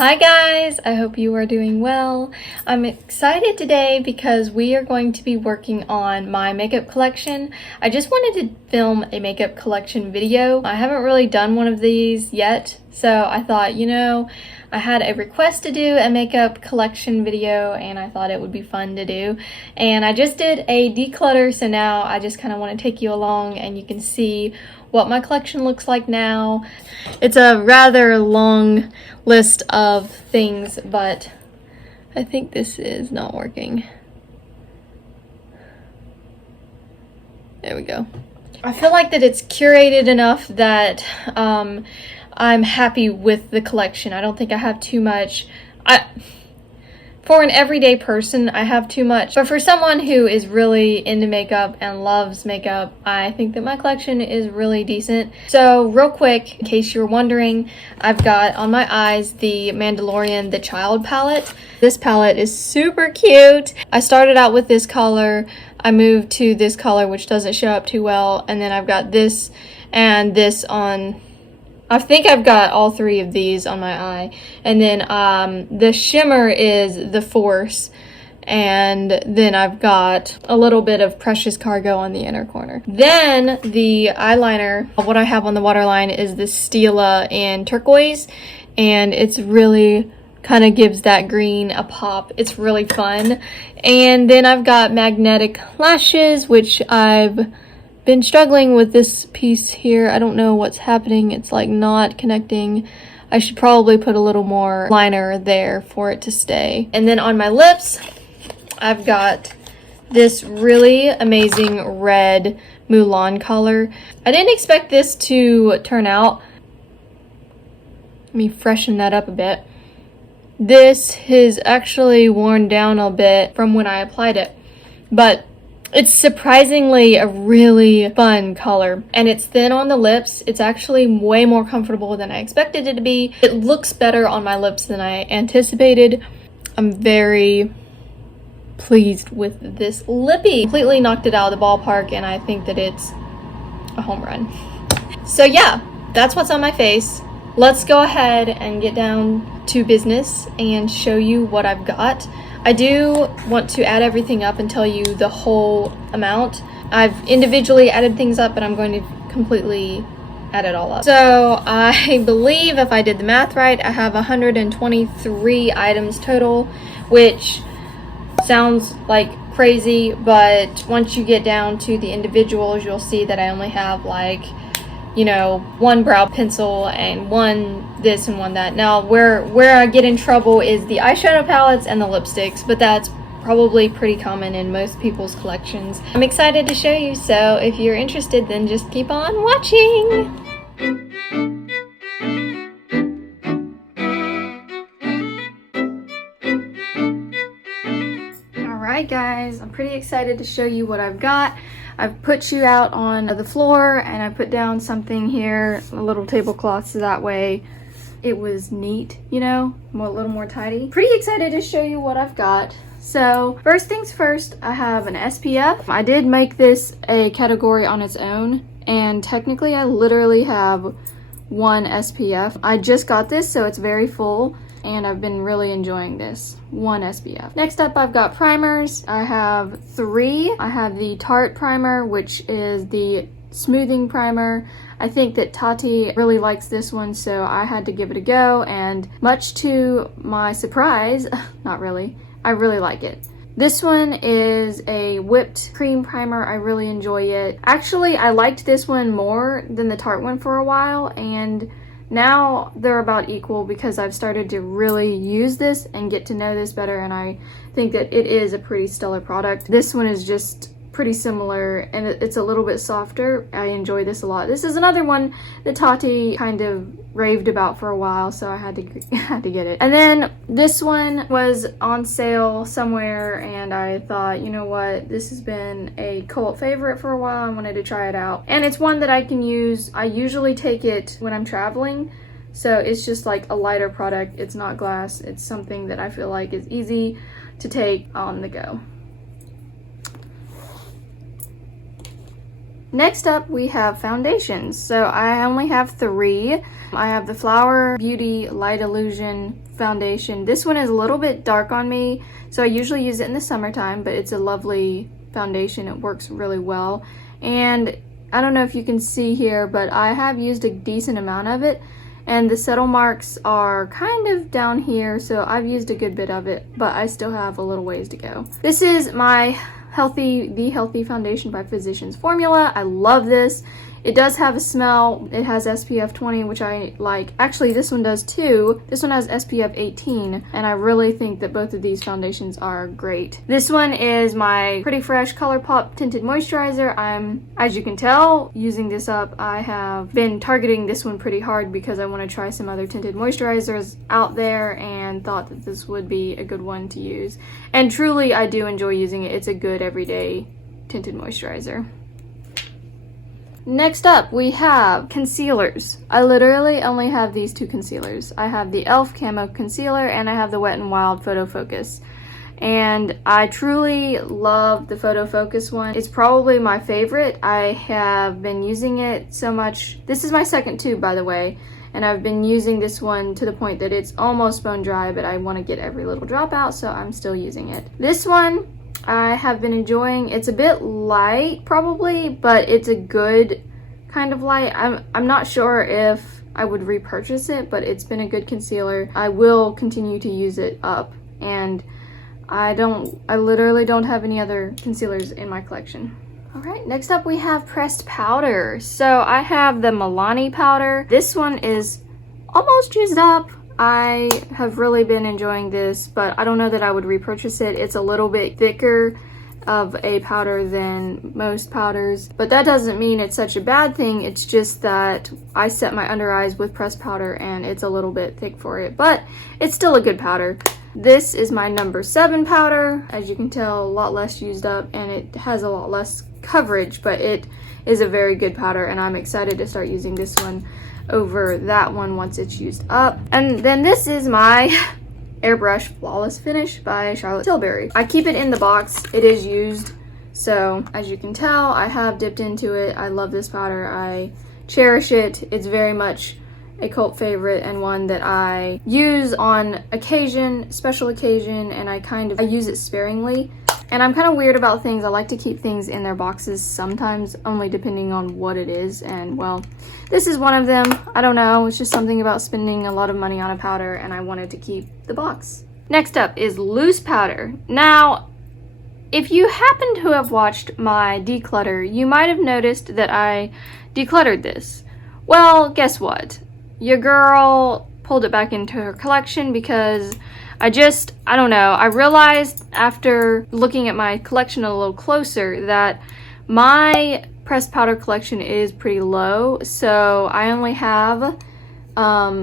Hi guys, I hope you are doing well. I'm excited today because we are going to be working on my makeup collection. I just wanted to film a makeup collection video. I haven't really done one of these yet, so I thought, I had a request to do a makeup collection video and I thought it would be fun to do. And I just did a declutter, so now I just kind of want to take you along and you can see what my collection looks like now. It's a rather long list of things, but I think this is not working. There we go. I feel like that it's curated enough that I'm happy with the collection. I don't think I have too much. For an everyday person, I have too much. But for someone who is really into makeup and loves makeup, I think that my collection is really decent. So real quick, in case you're wondering, I've got on my eyes the Mandalorian The Child palette. This palette is super cute. I started out with this color. I moved to this color, which doesn't show up too well. And then I've got this and this on. I think I've got all three of these on my eye. And then the shimmer is the Force. And then I've got a little bit of Precious Cargo on the inner corner. Then the eyeliner, what I have on the waterline is the Stila in turquoise. And it's really kind of gives that green a pop. It's really fun. And then I've got magnetic lashes, which I've been struggling with this piece here. I don't know what's happening. It's like not connecting. I should probably put a little more liner there for it to stay. And then on my lips, I've got this really amazing red Mulan color. I didn't expect this to turn out. Let me freshen that up a bit. This has actually worn down a bit from when I applied it, but it's surprisingly a really fun color, and it's thin on the lips. It's actually way more comfortable than I expected it to be. It looks better on my lips than I anticipated. I'm very pleased with this lippy. Completely knocked it out of the ballpark, and I think that it's a home run. So yeah, that's what's on my face. Let's go ahead and get down to business and show you what I've got. I do want to add everything up and tell you the whole amount. I've individually added things up, but I'm going to completely add it all up. So I believe if I did the math right, I have 123 items total, which sounds like crazy, but once you get down to the individuals, you'll see that I only have like, one brow pencil and one this and one that. Now, where I get in trouble is the eyeshadow palettes and the lipsticks, but that's probably pretty common in most people's collections. I'm excited to show you, so if you're interested, then just keep on watching. Alright guys, I'm pretty excited to show you what I've got. I've put you out on the floor and I put down something here, a little tablecloth, so that way it was neat, a little more tidy. Pretty excited to show you what I've got. So first things first, I have an SPF. I did make this a category on its own, and technically I literally have one SPF. I just got this, so it's very full, and I've been really enjoying this. One SPF. Next up, I've got primers. I have three. I have the Tarte primer, which is the smoothing primer. I think that Tati really likes this one, so I had to give it a go, and much to my surprise, not really, I really like it. This one is a whipped cream primer. I really enjoy it. Actually, I liked this one more than the Tarte one for a while, and now they're about equal because I've started to really use this and get to know this better, and I think that it is a pretty stellar product. This one is just pretty similar, and it's a little bit softer. I enjoy this a lot. This is another one that Tati kind of raved about for a while, so I had to get it. And then this one was on sale somewhere, and I thought, you know what, this has been a cult favorite for a while. I wanted to try it out, and it's one that I can use. I usually take it when I'm traveling, so it's just like a lighter product. It's not glass. It's something that I feel like is easy to take on the go. Next up, we have foundations. So I only have three. I have the Flower Beauty Light Illusion foundation. This one is a little bit dark on me, so I usually use it in the summertime, but it's a lovely foundation. It works really well. And I don't know if you can see here, but I have used a decent amount of it, and the settle marks are kind of down here, so I've used a good bit of it, but I still have a little ways to go. This is my The Healthy Foundation by Physicians formula. I love this. It does have a smell. It has SPF 20, which I like. Actually, this one does too. This one has SPF 18, and I really think that both of these foundations are great. This one is my Pretty Fresh ColourPop Tinted Moisturizer. As you can tell, using this up, I have been targeting this one pretty hard because I want to try some other tinted moisturizers out there and thought that this would be a good one to use. And truly, I do enjoy using it. It's a good everyday tinted moisturizer. Next up, we have concealers. I literally only have these two concealers. I have the e.l.f. Camo Concealer and I have the Wet n Wild Photo Focus. And I truly love the Photo Focus one. It's probably my favorite. I have been using it so much. This is my second tube, by the way, and I've been using this one to the point that it's almost bone dry, but I want to get every little drop out, so I'm still using it. This one I have been enjoying. It's a bit light probably, but it's a good kind of light. I'm not sure if I would repurchase it, but it's been a good concealer. I will continue to use it up, and I literally don't have any other concealers in my collection. All right, next up we have pressed powder. So I have the Milani powder. This one is almost used up. I have really been enjoying this, but I don't know that I would repurchase it. It's a little bit thicker of a powder than most powders, but that doesn't mean it's such a bad thing. It's just that I set my under eyes with pressed powder and it's a little bit thick for it, but it's still a good powder. This is my number 7 powder. As you can tell, a lot less used up and it has a lot less coverage, but it is a very good powder and I'm excited to start using this one over that one once it's used up. And then this is my Airbrush Flawless Finish by Charlotte Tilbury. I keep it in the box. It is used, so as you can tell, I have dipped into it. I love this powder. I cherish it. It's very much a cult favorite and one that I use on occasion, special occasion, and I use it sparingly. And I'm kind of weird about things. I like to keep things in their boxes sometimes, only depending on what it is. And well, this is one of them. I don't know, it's just something about spending a lot of money on a powder and I wanted to keep the box. Next up is loose powder. Now, if you happen to have watched my declutter, you might have noticed that I decluttered this. Well, guess what? Your girl pulled it back into her collection because I don't know, I realized after looking at my collection a little closer that my pressed powder collection is pretty low, so I only have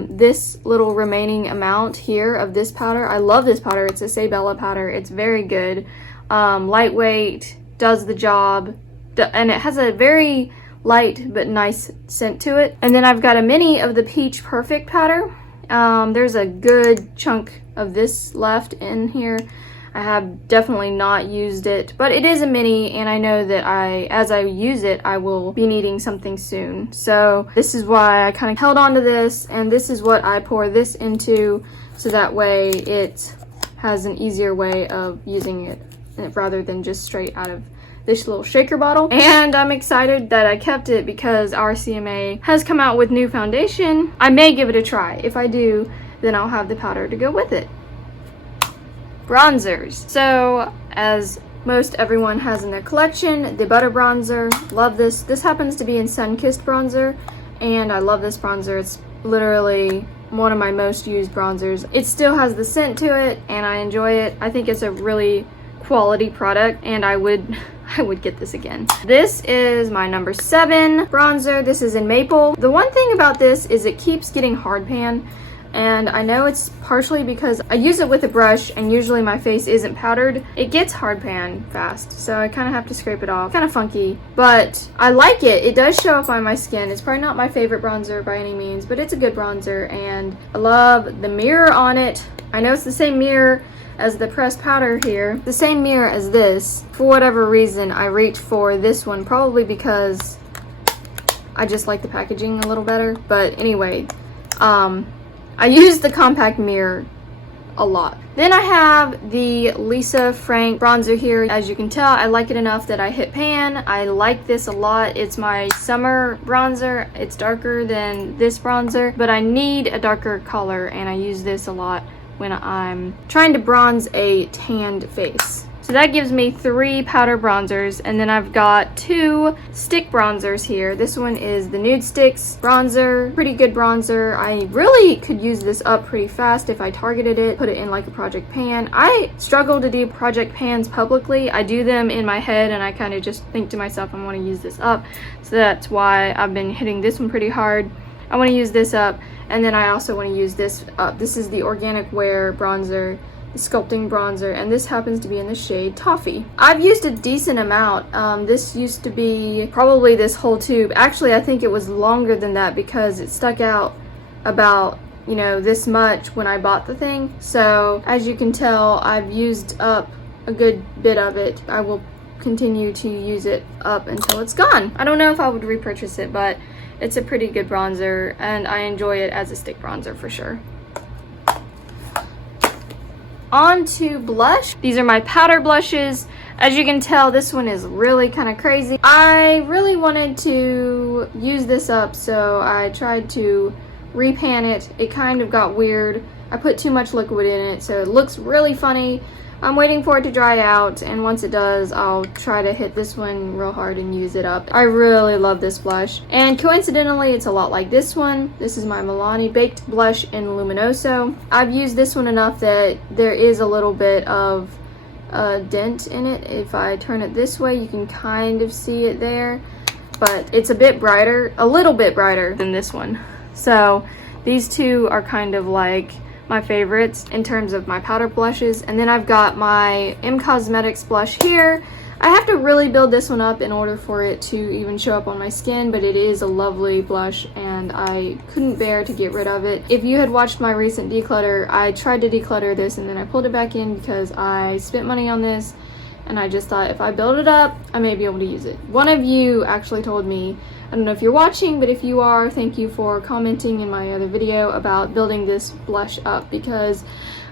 this little remaining amount here of this powder. I love this powder. It's a Sabella powder. It's very good. Lightweight, does the job, and it has a very light but nice scent to it. And then I've got a mini of the Peach Perfect powder. There's a good chunk of this left in here. I have definitely not used it, but it is a mini and I know that as I use it, I will be needing something soon. So this is why I kind of held on to this, and this is what I pour this into, so that way it has an easier way of using it rather than just straight out of this little shaker bottle. And I'm excited that I kept it because our CMA has come out with new foundation. I may give it a try. If I do, then I'll have the powder to go with it. Bronzers. So, as most everyone has in their collection, the Butter Bronzer. Love this. This happens to be in Sun-Kissed Bronzer, and I love this bronzer. It's literally one of my most used bronzers. It still has the scent to it, and I enjoy it. I think it's a really quality product, and I would get this again. This is my number 7 bronzer. This is in Maple. The one thing about this is it keeps getting hard pan, and I know it's partially because I use it with a brush and usually my face isn't powdered. It gets hard pan fast, so I kind of have to scrape it off. Kind of funky, but I like it. It does show up on my skin. It's probably not my favorite bronzer by any means, but it's a good bronzer, and I love the mirror on it. I know it's the same mirror as the pressed powder here, the same mirror as this. For whatever reason, I reached for this one, probably because I just like the packaging a little better. But anyway, I used the compact mirror a lot. Then I have the Lisa Frank bronzer here. As you can tell, I like it enough that I hit pan. I like this a lot. It's my summer bronzer. It's darker than this bronzer, but I need a darker color, and I use this a lot when I'm trying to bronze a tanned face. So that gives me 3 powder bronzers, and then I've got 2 stick bronzers here. This one is the Nude Sticks bronzer, pretty good bronzer. I really could use this up pretty fast if I targeted it, put it in like a project pan. I struggle to do project pans publicly. I do them in my head, and I kind of just think to myself, I want to use this up. So that's why I've been hitting this one pretty hard. I want to use this up, and then I also want to use this up. This is the Organic Wear bronzer, sculpting bronzer, and this happens to be in the shade Toffee. I've used a decent amount. This used to be probably this whole tube. Actually, I think it was longer than that because it stuck out about, you know, this much when I bought the thing. So as you can tell, I've used up a good bit of it. I will continue to use it up until it's gone. I don't know if I would repurchase it, but it's a pretty good bronzer, and I enjoy it as a stick bronzer for sure. On to blush. These are my powder blushes. As you can tell, this one is really kind of crazy. I really wanted to use this up, so I tried to repan it. It kind of got weird. I put too much liquid in it, so it looks really funny. I'm waiting for it to dry out, and once it does, I'll try to hit this one real hard and use it up. I really love this blush, and coincidentally, it's a lot like this one. This is my Milani Baked Blush in Luminoso. I've used this one enough that there is a little bit of a dent in it. If I turn it this way, you can kind of see it there, but it's a bit brighter, a little bit brighter than this one. So these two are kind of like my favorites in terms of my powder blushes. And then I've got my M Cosmetics blush here. I have to really build this one up in order for it to even show up on my skin, but it is a lovely blush and I couldn't bear to get rid of it. If you had watched my recent declutter, I tried to declutter this and then I pulled it back in because I spent money on this, and I just thought if I build it up, I may be able to use it. One of you actually told me, I don't know if you're watching, but if you are, thank you for commenting in my other video about building this blush up, because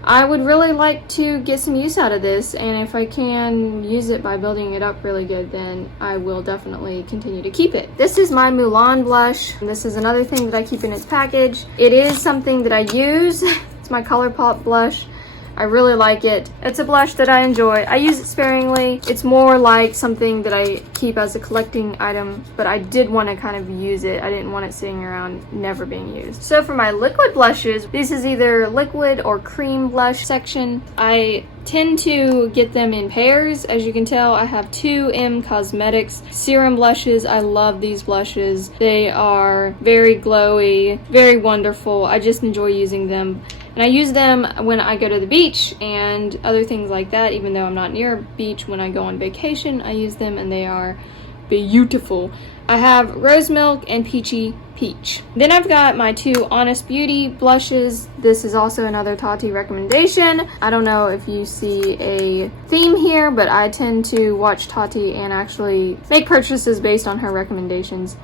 I would really like to get some use out of this, and if I can use it by building it up really good, then I will definitely continue to keep it. This is my Mulan blush. This is another thing that I keep in its package. It is something that I use. It's my ColourPop blush. I really like it. It's a blush that I enjoy. I use it sparingly. It's more like something that I keep as a collecting item, but I did want to kind of use it. I didn't want it sitting around never being used. So for my liquid blushes, this is either liquid or cream blush section. I tend to get them in pairs. As you can tell, I have 2 M Cosmetics serum blushes. I love these blushes. They are very glowy, very wonderful. I just enjoy using them. And I use them when I go to the beach and other things like that. Even though I'm not near a beach, when I go on vacation, I use them and they are beautiful. I have Rose Milk and Peachy Peach. Then I've got my 2 Honest Beauty blushes. This is also another Tati recommendation. I don't know if you see a theme here, but I tend to watch Tati and actually make purchases based on her recommendations.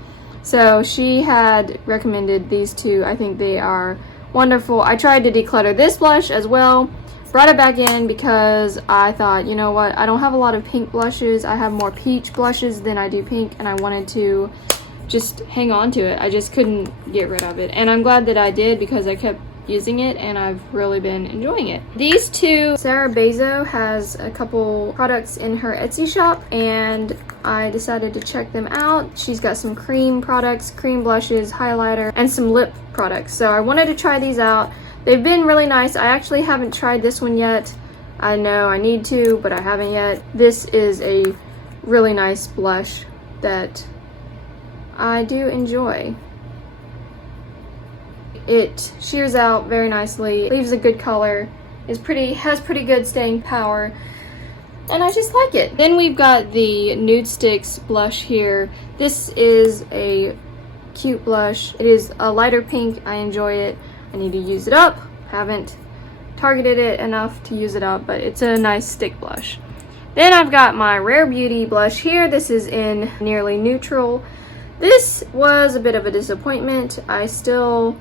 So she had recommended these 2. I think they are wonderful. I tried to declutter this blush as well, brought it back in because I thought, you know what, I don't have a lot of pink blushes. I have more peach blushes than I do pink, and I wanted to just hang on to it. I just couldn't get rid of it, and I'm glad that I did because I kept using it and I've really been enjoying it. These 2, Sarah Basso has a couple products in her Etsy shop and I decided to check them out. She's got some cream products, cream blushes, highlighter, and some lip products. So I wanted to try these out. They've been really nice. I actually haven't tried this one yet. I know I need to, but I haven't yet. This is a really nice blush that I do enjoy. It shears out very nicely, leaves a good color, has pretty good staying power, and I just like it. Then we've got the Nude Sticks blush here. This is a cute blush. It is a lighter pink. I enjoy it. I need to use it up. Haven't targeted it enough to use it up, but it's a nice stick blush. Then I've got my Rare Beauty blush here. This is in Nearly Neutral. This was a bit of a disappointment. I still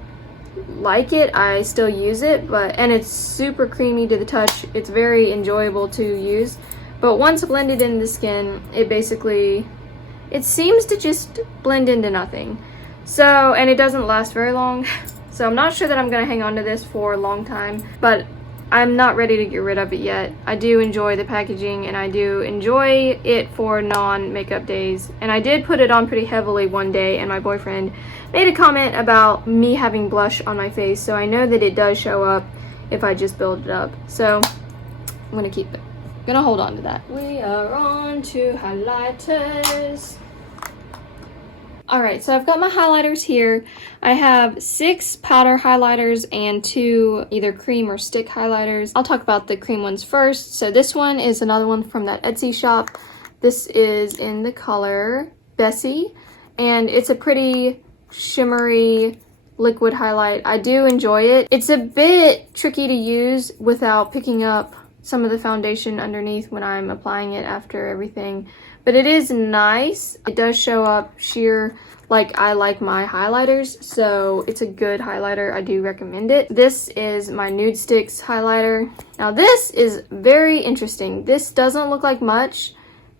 like it. I still use it, and it's super creamy to the touch. It's very enjoyable to use. But once blended into the skin, it seems to just blend into nothing. So, and it doesn't last very long. So I'm not sure that I'm gonna hang on to this for a long time, but I'm not ready to get rid of it yet. I do enjoy the packaging, and I do enjoy it for non-makeup days. And I did put it on pretty heavily one day, and my boyfriend made a comment about me having blush on my face, so I know that it does show up if I just build it up. So I'm gonna keep it. I'm gonna hold on to that. We are on to highlighters. Alright, so I've got my highlighters here. I have 6 powder highlighters and 2 either cream or stick highlighters. I'll talk about the cream ones first. So this one is another one from that Etsy shop. This is in the color Bessie, and it's a pretty shimmery liquid highlight. I do enjoy it. It's a bit tricky to use without picking up some of the foundation underneath when I'm applying it after everything. But it is nice. It does show up sheer like I like my highlighters, so it's a good highlighter. I do recommend it. This is my Nude Sticks highlighter. Now this is very interesting. This doesn't look like much,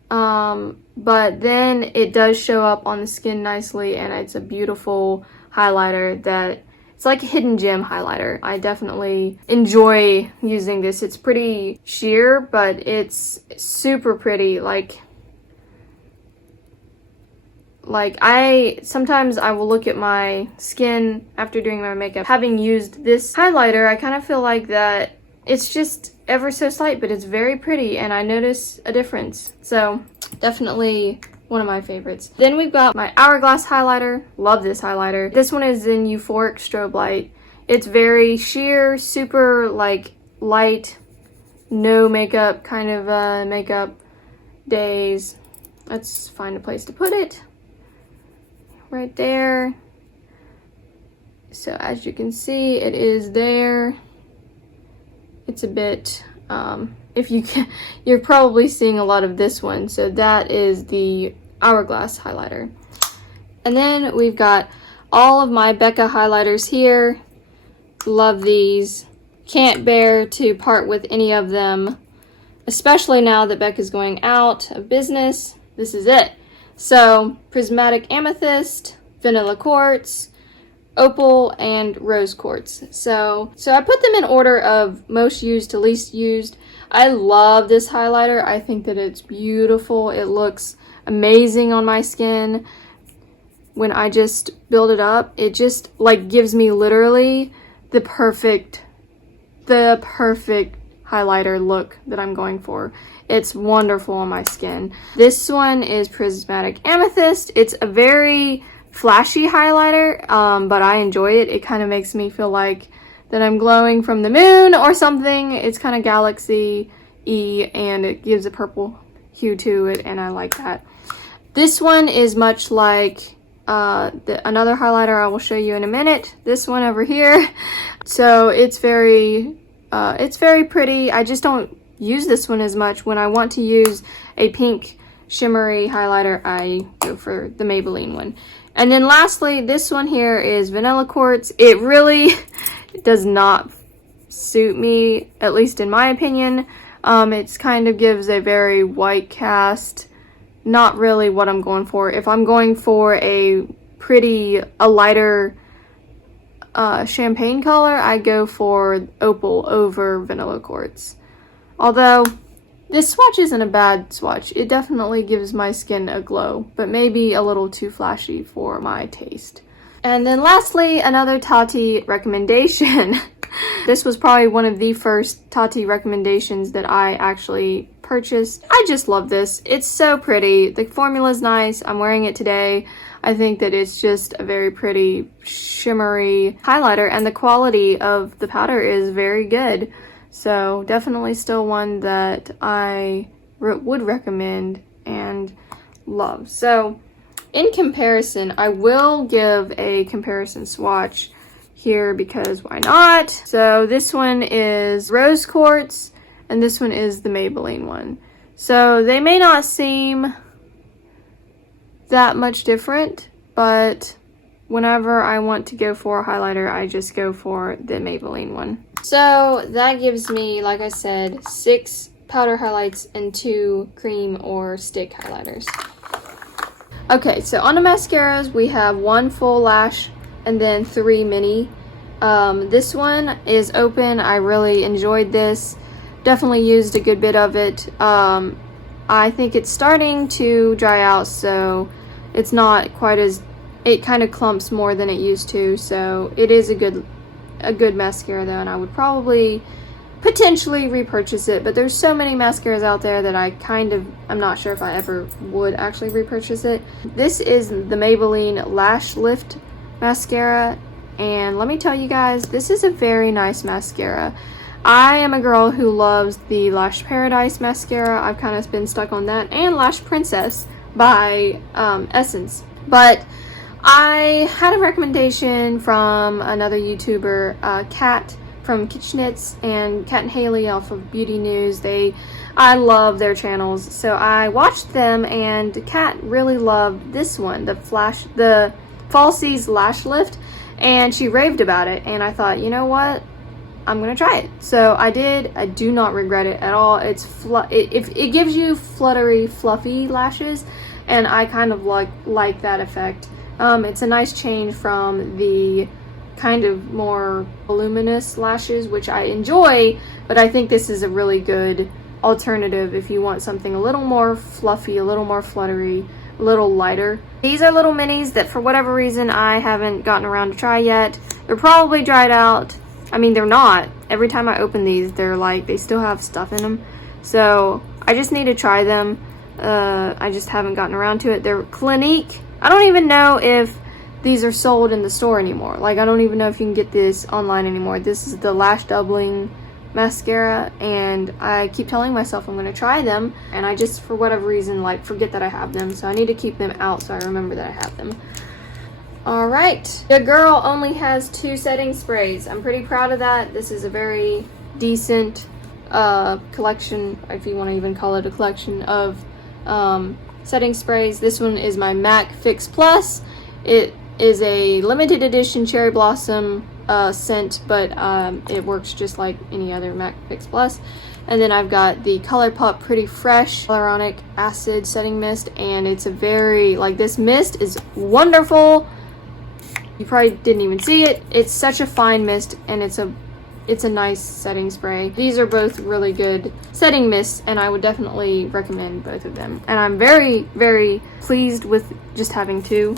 but then it does show up on the skin nicely, and it's a beautiful highlighter that it's like a hidden gem highlighter. I definitely enjoy using this. It's pretty sheer, but it's super pretty. Like sometimes I will look at my skin after doing my makeup. Having used this highlighter, I kind of feel like that it's just ever so slight, but it's very pretty, and I notice a difference. So definitely one of my favorites. Then we've got my Hourglass highlighter. Love this highlighter. This one is in Euphoric Strobe Light. It's very sheer, super like light, no makeup kind of makeup days. Let's find a place to put it. Right there. So as you can see, it is there. It's a bit, if you can, you're probably seeing a lot of this one. So that is the Hourglass highlighter. And then we've got all of my Becca highlighters here. Love these. Can't bear to part with any of them, especially now that Becca's going out of business. This is it. So, Prismatic Amethyst, Vanilla Quartz, Opal, and Rose Quartz. So I put them in order of most used to least used. I love this highlighter. I think that it's beautiful. It looks amazing on my skin. When I just build it up, it just like gives me literally the perfect highlighter look that I'm going for. It's wonderful on my skin. This one is Prismatic Amethyst. It's a very flashy highlighter, but I enjoy it. It kind of makes me feel like that I'm glowing from the moon or something. It's kind of galaxy-y, and it gives a purple hue to it, and I like that. This one is much like another highlighter I will show you in a minute. This one over here. So it's very pretty. I just don't use this one as much. When I want to use a pink shimmery highlighter, I go for the Maybelline one. And then lastly, this one here is Vanilla Quartz. It really does not suit me, at least in my opinion. It kind of gives a very white cast, not really what I'm going for. If I'm going for a lighter champagne color, I go for Opal over Vanilla Quartz. Although this swatch isn't a bad swatch. It definitely gives my skin a glow, but maybe a little too flashy for my taste. And then lastly, another Tati recommendation. This was probably one of the first Tati recommendations that I actually purchased. I just love this. It's so pretty. The formula's nice. I'm wearing it today. I think that it's just a very pretty shimmery highlighter, and the quality of the powder is very good. So definitely still one that I would recommend and love. So in comparison, I will give a comparison swatch here because why not? So this one is Rose Quartz and this one is the Maybelline one. So they may not seem that much different, but whenever I want to go for a highlighter, I just go for the Maybelline one. So that gives me, like I said, 6 powder highlights and 2 cream or stick highlighters. Okay, so on the mascaras, we have 1 full lash and then 3 mini. This one is open. I really enjoyed this. Definitely used a good bit of it. I think it's starting to dry out, so it's not quite as, it kind of clumps more than it used to, so it is a good mascara though, and I would probably potentially repurchase it, but there's so many mascaras out there that I'm not sure if I ever would actually repurchase it. This is the Maybelline Lash Lift Mascara, and let me tell you guys, this is a very nice mascara. I am a girl who loves the Lash Paradise mascara. I've kind of been stuck on that, and Lash Princess by Essence. But I had a recommendation from another YouTuber, Kat from Kitchenets, and Kat and Haley off of Beauty News. I love their channels, so I watched them, and Kat really loved this one, the Falsies Lash Lift, and she raved about it, and I thought, you know what, I'm gonna try it. So I did. I do not regret it at all. It gives you fluttery, fluffy lashes, and I kind of like that effect. It's a nice change from the kind of more voluminous lashes, which I enjoy, but I think this is a really good alternative if you want something a little more fluffy, a little more fluttery, a little lighter. These are little minis that for whatever reason I haven't gotten around to try yet. They're probably dried out. I mean, they're not. Every time I open these, they're like, they still have stuff in them. So I just need to try them. I just haven't gotten around to it. They're Clinique. I don't even know if these are sold in the store anymore. Like, I don't even know if you can get this online anymore. This is the Lash Doubling Mascara, and I keep telling myself I'm going to try them, and I just, for whatever reason, like, forget that I have them. So I need to keep them out so I remember that I have them. Alright, the girl only has 2 setting sprays. I'm pretty proud of that. This is a very decent collection, if you want to even call it a collection, of setting sprays. This one is my MAC Fix Plus. It is a limited edition cherry blossom scent, but it works just like any other MAC Fix Plus. And then I've got the ColourPop Pretty Fresh Hyaluronic Acid Setting Mist, and it's a very, like, this mist is wonderful. You probably didn't even see it. It's such a fine mist, and it's a nice setting spray. These are both really good setting mists, and I would definitely recommend both of them. And I'm very, very pleased with just having 2.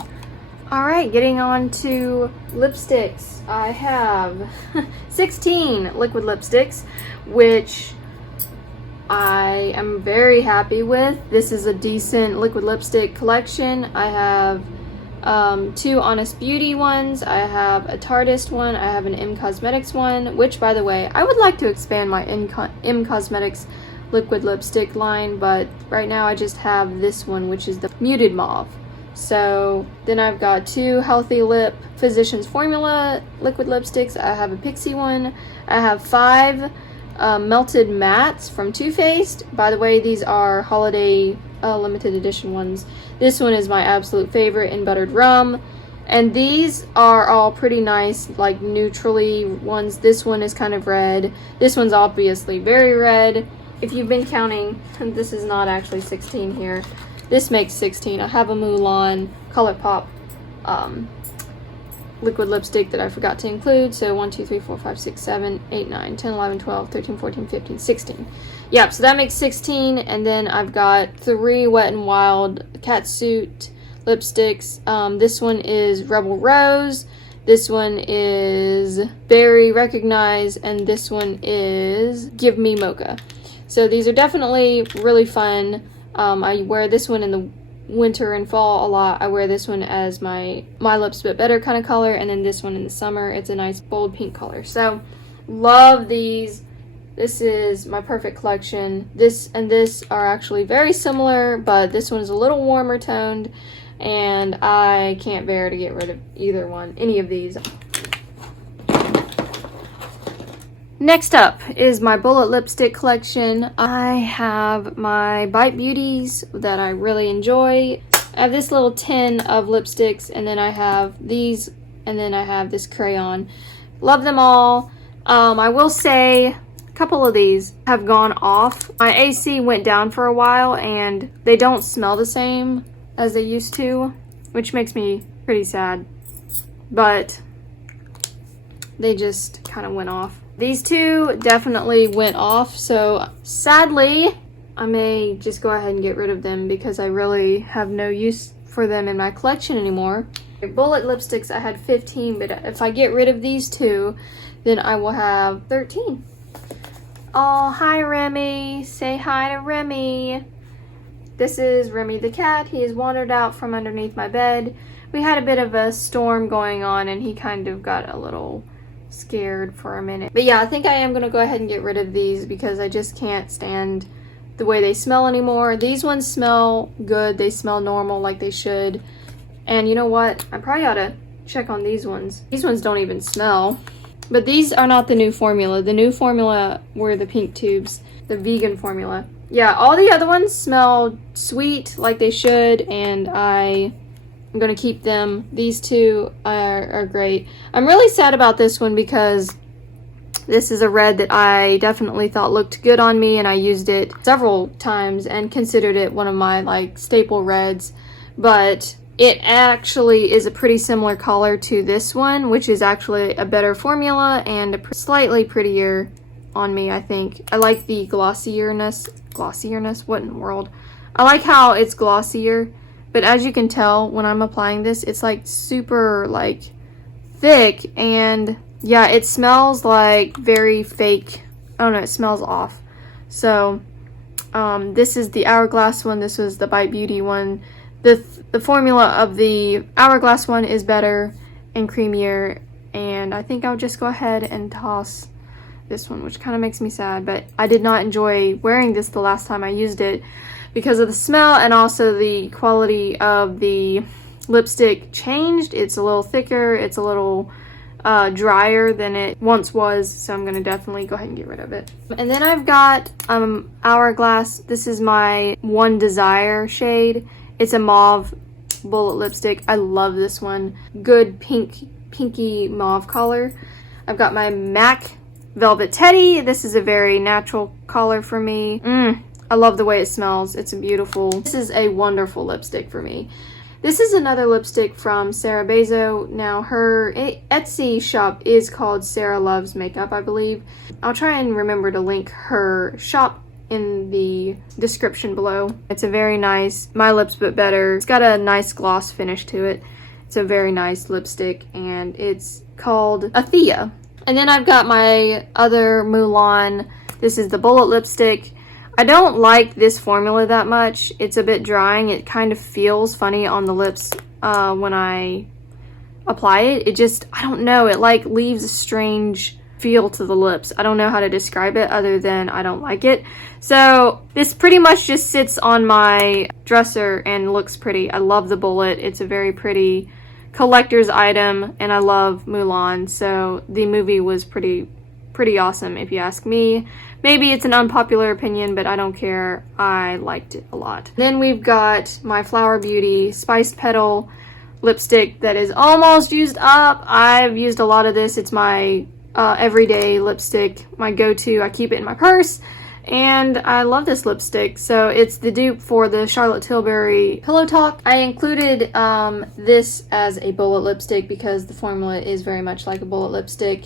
Alright, getting on to lipsticks. I have 16 liquid lipsticks, which I am very happy with. This is a decent liquid lipstick collection. I have 2 Honest Beauty ones, I have a Tardist one, I have an M Cosmetics one, which, by the way, I would like to expand my M Cosmetics liquid lipstick line, but right now I just have this one, which is the Muted Mauve. So then I've got 2 Healthy Lip Physicians Formula liquid lipsticks. I have a Pixie one. I have 5 Melted Mattes from Too Faced. By the way, these are holiday limited edition ones. This one is my absolute favorite, in Buttered Rum. And these are all pretty nice, like neutrally ones. This one is kind of red. This one's obviously very red. If you've been counting, this is not actually 16 here. This makes 16. I have a Mulan ColourPop liquid lipstick that I forgot to include. So 1, 2, 3, 4, 5, 6, 7, 8, 9, 10, 11, 12, 13, 14, 15, 16. Yep, so that makes 16. And then I've got 3 Wet n Wild Catsuit lipsticks. This one is Rebel Rose. This one is Berry Recognize. And this one is Give Me Mocha. So these are definitely really fun. I wear this one in the winter and fall a lot. I wear this one as my lips bit better kind of color, and then this one in the summer. It's a nice bold pink color. So love these. This is my perfect collection. This and this are actually very similar, but this one is a little warmer toned, and I can't bear to get rid of any of these. Next up is my bullet lipstick collection. I have my Bite Beauties that I really enjoy. I have this little tin of lipsticks, and then I have these, and then I have this crayon. Love them all. I will say a couple of these have gone off. My AC went down for a while, and they don't smell the same as they used to, which makes me pretty sad. But they just kind of went off. These two definitely went off, so sadly, I may just go ahead and get rid of them because I really have no use for them in my collection anymore. Bullet lipsticks, I had 15, but if I get rid of these two, then I will have 13. Oh, hi Remy. Say hi to Remy. This is Remy the cat. He has wandered out from underneath my bed. We had a bit of a storm going on, and he kind of got a little scared for a minute. But yeah, I think I am going to go ahead and get rid of these because I just can't stand the way they smell anymore. These ones smell good. They smell normal like they should. And you know what? I probably ought to check on these ones. These ones don't even smell. But these are not the new formula. The new formula were the pink tubes, the vegan formula. Yeah, all the other ones smell sweet like they should, and I'm gonna keep them. These two are great. I'm really sad about this one because this is a red that I definitely thought looked good on me, and I used it several times and considered it one of my like staple reds, but it actually is a pretty similar color to this one, which is actually a better formula and slightly prettier on me, I think. I like the glossierness, what in the world? I like how it's glossier. But as you can tell, when I'm applying this, it's like super like thick, and yeah, it smells like very fake. I don't know, it smells off. So this is the Hourglass one. This was the Bite Beauty one. The formula of the Hourglass one is better and creamier, and I think I'll just go ahead and toss this one, which kind of makes me sad, but I did not enjoy wearing this the last time I used it because of the smell, and also the quality of the lipstick changed. It's a little thicker, it's a little drier than it once was, so I'm going to definitely go ahead and get rid of it. And then I've got Hourglass. This is my One Desire shade. It's a mauve bullet lipstick. I love this one. Good pinky mauve color. I've got my MAC Velvet Teddy. This is a very natural color for me. I love the way it smells. It's a beautiful. This is a wonderful lipstick for me. This is another lipstick from Sarah Basso. Now her Etsy shop is called Sarah Loves Makeup, I believe. I'll try and remember to link her shop in the description below. It's a very nice, My Lips But Better. It's got a nice gloss finish to it. It's a very nice lipstick, and it's called Athea. And then I've got my other Mulan. This is the bullet lipstick. I don't like this formula that much. It's a bit drying. It kind of feels funny on the lips when I apply it. It just, I don't know, it like leaves a strange feel to the lips. I don't know how to describe it other than I don't like it. So this pretty much just sits on my dresser and looks pretty. I love the bullet. It's a very pretty collector's item, and I love Mulan, so the movie was pretty awesome if you ask me. Maybe it's an unpopular opinion, but I don't care. I liked it a lot. Then we've got my Flower Beauty Spiced Petal lipstick that is almost used up. I've used a lot of this. It's my everyday lipstick, my go-to. I keep it in my purse, and I love this lipstick. So it's the dupe for the Charlotte Tilbury Pillow Talk. I included this as a bullet lipstick because the formula is very much like a bullet lipstick,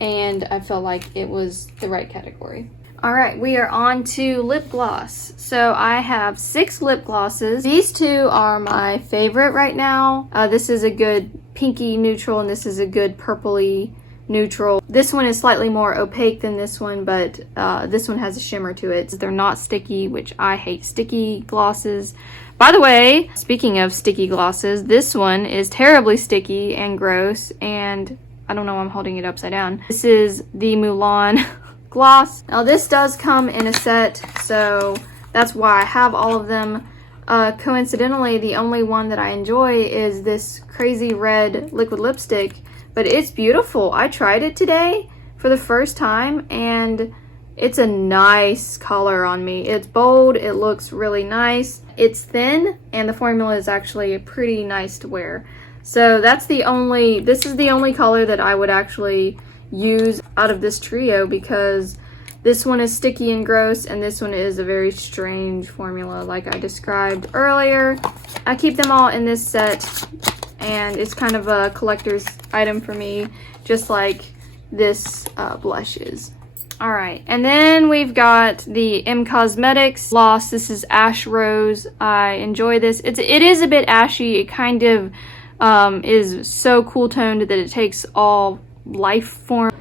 and I felt like it was the right category. Alright, we are on to lip gloss. So I have 6 lip glosses. These two are my favorite right now. This is a good pinky neutral, and this is a good purpley neutral. This one is slightly more opaque than this one, but this one has a shimmer to it. They're not sticky, which I hate sticky glosses. By the way, speaking of sticky glosses, this one is terribly sticky and gross, and I don't know why I'm holding it upside down. This is the Mulan gloss. Now this does come in a set, so that's why I have all of them. Coincidentally, the only one that I enjoy is this crazy red liquid lipstick, but it's beautiful. I tried it today for the first time, and it's a nice color on me. It's bold, it looks really nice, It's thin, and the formula is actually pretty nice to wear. So this is the only color that I would actually use out of this trio, because this one is sticky and gross, and this one is a very strange formula like I described earlier. I keep them all in this set, and it's kind of a collector's item for me, just like this blush is. Alright, and then we've got the M Cosmetics gloss. This is Ash Rose. I enjoy this. It is a bit ashy. It kind of is so cool toned that it takes all life form.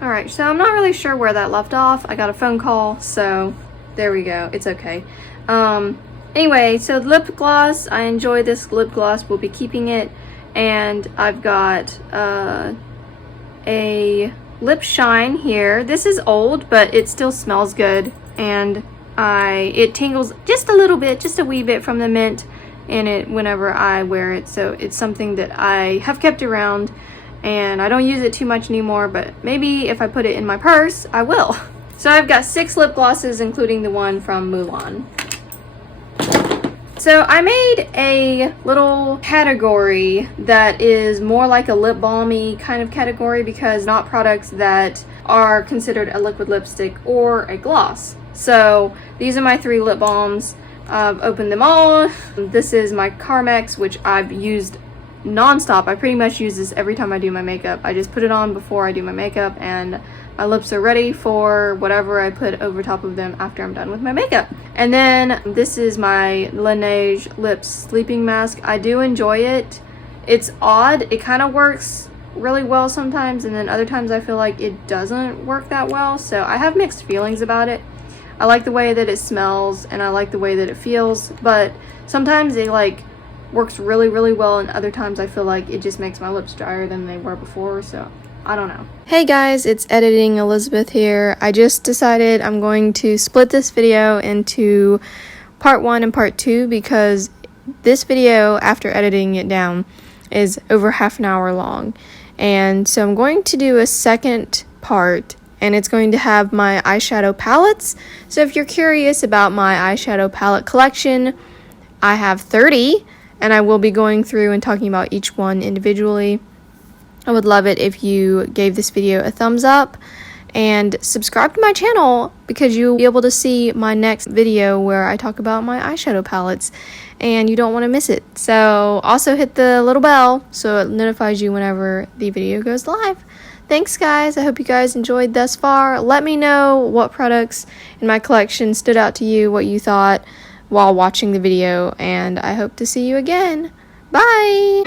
Alright, so I'm not really sure where that left off. I got a phone call, so there we go. It's okay. Anyway, so lip gloss. I enjoy this lip gloss. We'll be keeping it. And I've got a lip shine here. This is old, but it still smells good, and it tingles just a little bit, just a wee bit from the mint in it whenever I wear it. So it's something that I have kept around, and I don't use it too much anymore, but maybe if I put it in my purse, I will. So I've got 6 lip glosses, including the one from Mulan. So I made a little category that is more like a lip balmy kind of category, because not products that are considered a liquid lipstick or a gloss. So these are my 3 lip balms. I've opened them all. This is my Carmex, which I've used non-stop. I pretty much use this every time I do my makeup. I just put it on before I do my makeup, and my lips are ready for whatever I put over top of them after I'm done with my makeup. And then this is my Laneige Lips Sleeping Mask. I do enjoy it. It's odd. It kind of works really well sometimes, and then other times I feel like it doesn't work that well. So I have mixed feelings about it. I like the way that it smells, and I like the way that it feels, but sometimes it like works really, really well, and other times I feel like it just makes my lips drier than they were before, so I don't know. Hey guys, it's Editing Elizabeth here. I just decided I'm going to split this video into part 1 and part 2, because this video, after editing it down, is over half an hour long. And so I'm going to do a second part, and it's going to have my eyeshadow palettes. So if you're curious about my eyeshadow palette collection, I have 30, and I will be going through and talking about each one individually. I would love it if you gave this video a thumbs up and subscribe to my channel, because you'll be able to see my next video where I talk about my eyeshadow palettes, and you don't want to miss it. So also hit the little bell so it notifies you whenever the video goes live. Thanks guys, I hope you guys enjoyed thus far. Let me know what products in my collection stood out to you, what you thought while watching the video, and I hope to see you again. Bye!